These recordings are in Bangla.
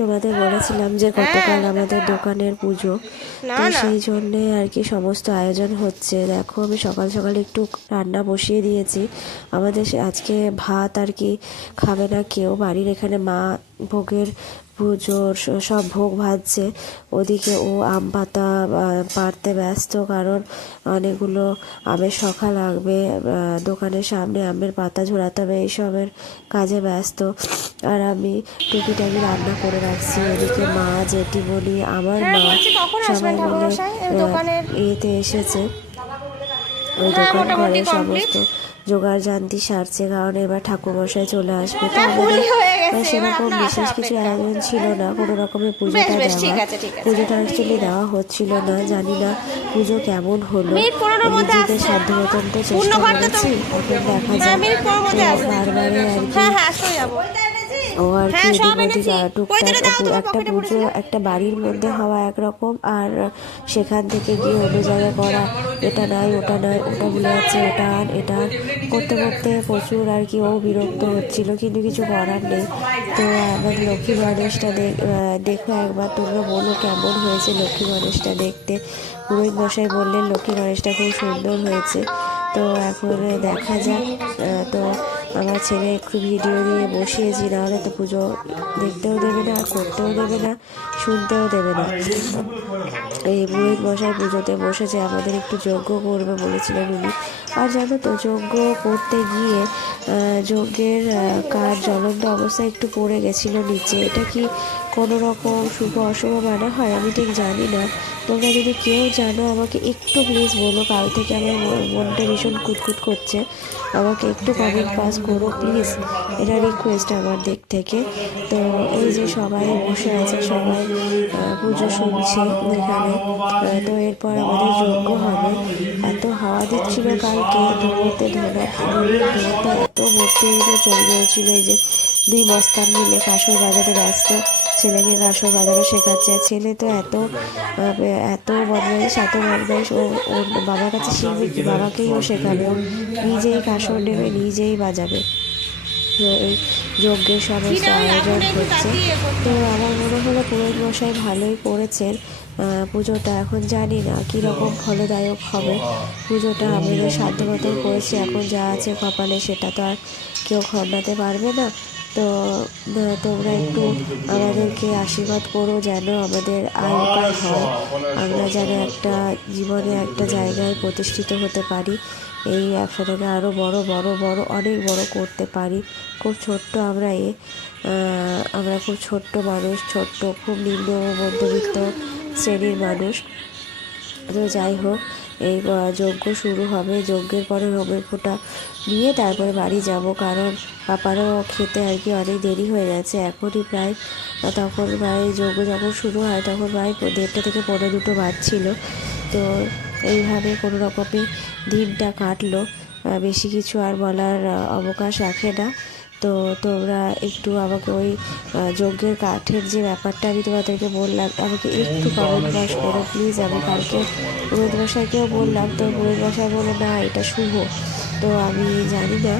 তোমাদের বলেছিলাম যে গতকাল আমাদের দোকানের পুজো, তো সেই জন্যে আর কি সমস্ত আয়োজন হচ্ছে। দেখো আমি সকাল সকাল একটু রান্না বসিয়ে দিয়েছি। আমাদের আজকে ভাত আর কি খাবে না কেউ, বাড়ির এখানে মা ভোগের পুজোর সব ভোগ ভাজছে, ওদিকে ও আম পাতা পাড়তে ব্যস্ত, কারণ অনেকগুলো আমের শখা লাগবে, দোকানের সামনে আমের পাতা ঝোলাতে হবে, এইসবের কাজে ব্যস্ত। আর আমি টুকিটাকি রান্না করে রাখছি। ওদিকে মা, জেঠি বলি, আমার মা সবাই মিলে এতে এসেছে, ওই দোকান ঘরে সমস্ত জোগাড় জান্তি সারছে, কারণ এবার ঠাকুরমশাই চলে আসবে। তো আমাদের সেরকম বিশেষ কিছু আয়োজন ছিল না, কোনো রকমের পুজোটা অ্যাকচুয়ালি দেওয়া হচ্ছিল না। জানি না পুজো কেমন হলো, নিজেদের সাধ্য মতন তো চেষ্টা করেছি, এখন দেখা যাক। বারবারে আর কি ও আর কি এদিক ওদিক টুকটাক একটা পুজো একটা বাড়ির মধ্যে হওয়া একরকম, আর সেখান থেকে গিয়ে অন্য জায়গায় করা, এটা নয় ওটা নয়, ওটা ভুলে যাচ্ছে, ওটা আন এটা আন করতে করতে প্রচুর আর কি ও বিরক্ত হচ্ছিল, কিন্তু কিছু করার নেই। তো আমাদের লক্ষ্মী গণেশটা দেখো একবার, তোমরা বলো কেমন হয়েছে লক্ষ্মী গণেশটা দেখতে। পুরোহিত মশাই বললেন লক্ষ্মী গণেশটা খুব সুন্দর হয়েছে। তো এখন দেখা যাক। তো আমার ছেলে একটু ভিডিও দিয়ে বসিয়েছি, নাহলে তো পুজো দেখতেও দেবে না, করতেও দেবে না, শুনতেও দেবে না। এই পুরোহিত মশাই পুজোতে বসেছে, আমাদের একটু যজ্ঞ করবে বলেছিলেন উনি। আর জানো তো যজ্ঞ করতে গিয়ে যজ্ঞের কাঠ জ্বলন্ত অবস্থায় একটু পড়ে গেছিলো নিচে। এটা কি কোনো রকম শুভ অশুভ মানা হয় আমি ঠিক জানি না। তোমরা যদি কেউ জানো আমাকে একটু প্লিজ বলো, কাল থেকে আমার মনটা ভীষণ কুটকুট করছে, আমাকে একটু কমেন্ট পাস করো প্লিজ, এটা রিকোয়েস্ট আমার দিক থেকে। তো এই যে সবাই বসে আছে, সবাই পুজো শুনছে এখানে। তো এরপর আমাদের যজ্ঞ হবে। এত হাওয়া দিচ্ছিল কালকে, ধুয়োতে এত ভর্তি হয়ে চলছিল। এই যে দুই মস্তান মিলে কাসর বাজাতে ব্যস্ত, ছেলেকে কাসর বাজানো শেখাচ্ছে। ছেলে তো এত বদমাইশ, ও ওর বাবার কাছে শিখবে কি, বাবাকেই ও শেখাবে, ও নিজেই কাসর নেবে, নিজেই বাজাবে। তো এই যজ্ঞের সমস্ত আয়োজন হচ্ছে। তো আমার মনে হলো পুরোহিত মশাই ভালোই করেছেন পুজোটা। এখন জানি না কীরকম ফলদায়ক হবে পুজোটা, আমাদের সাধ্য মতন করেছি, এখন যা আছে কপালে সেটা তো আর কেউ খণ্ডাতে পারবে না। তো তোমরা একটু আমাদেরকে আশীর্বাদ করো যেন আমাদের আয়ুকাল হয়, আমরা যেন একটা জীবনে একটা জায়গায় প্রতিষ্ঠিত হতে পারি, এই ব্যবসাটাকে আরও বড় অনেক বড় করতে পারি। খুব ছোট্ট আমরা খুব ছোট্ট মানুষ, খুব নিম্ন মধ্যবিত্ত শ্রেণীর মানুষ। তো যাই হোক, এই যজ্ঞ শুরু হবে, যজ্ঞের পরে হোমের ফোঁটা নিয়ে তারপরে বাড়ি যাব, কারণ পাপারও খেতে আর কি অনেক দেরি হয়ে গেছে। এখনই প্রায় তখন প্রায় যজ্ঞ যখন শুরু হয় তখন প্রায় 1:30 থেকে 1:45 বাজছিল। তো এইভাবে কোনো রকমে দিনটা কাটলো, বেশি কিছু আর বলার অবকাশ রাখে না। তো তোমরা একটু আমাকে ওই যজ্ঞের কাঠের যে ব্যাপারটা আমি তোমাদেরকে বললাম, আমাকে একটু কমেন্ট বক্স করো প্লিজ। আমি কালকে পুরোহিত মশাইকেও বললাম, তো পুরোহিত মশাই বললো না এটা শুভ। তো আমি জানি না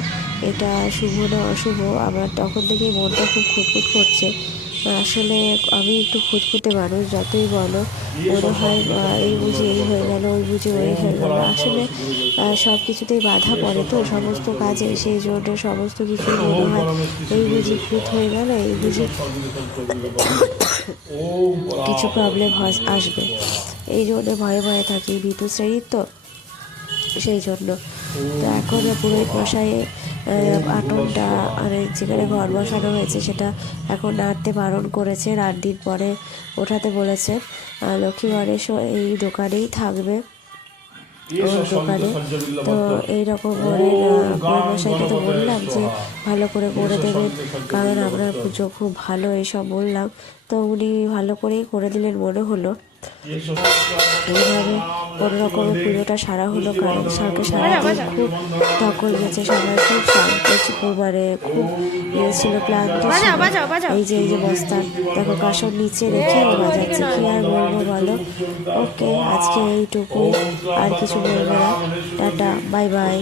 এটা শুভ না অশুভ, আমার তখন থেকেই মনটা খুব খুঁতখুত করছে। আসলে আমি একটু খুঁতখুঁতে মানুষ, যতই বলো মনে হয় এই বুঝি এই হয়ে গেল, ওই বুঝি ওই হয়ে গেল। আসলে সব কিছুতেই বাধা পড়ে তো সমস্ত কাজে, সেই জন্য সমস্ত কিছু মনে হয় এই বুঝি খুঁত হয়ে গেল, এই বুঝি কিছু প্রবলেম আসবে, এই জন্য ভয়ে ভয়ে থাকি, ভীতু শ্রেণীর তো, সেই জন্য। তো এখন পুরোহিত মশাই আটনটা মানে যেখানে ঘর বসানো হয়েছে সেটা এখন নাড়তে বারণ করেছেন, 8 দিন পরে ওঠাতে বলেছেন। লক্ষ্মী গণেশও এই দোকানেই থাকবে, ওর দোকানে। তো এইরকম করে পুরোহিত মশাইকে তো বললাম যে ভালো করে দেবেন, কারণ আমরা পুজো খুব ভালো এইসব বললাম। তো উনি ভালো করেই করে দিলেন মনে হলো। এইভাবে কোনো রকমের পুজোটা সারা হলো, কারণ সারাদিন খুব ধকল গেছে, সবাই খুব শান্ত মানে খুব ছিল, ক্লান্ত ছিল। এই যে বস্তান দেখো কাসর নিচে রেখে বাজাচ্ছে, কি আর বলবো বলো। ওকে, আজকে এইটুকুই, আর কিছু বলবো না, টাটা, বাই বাই।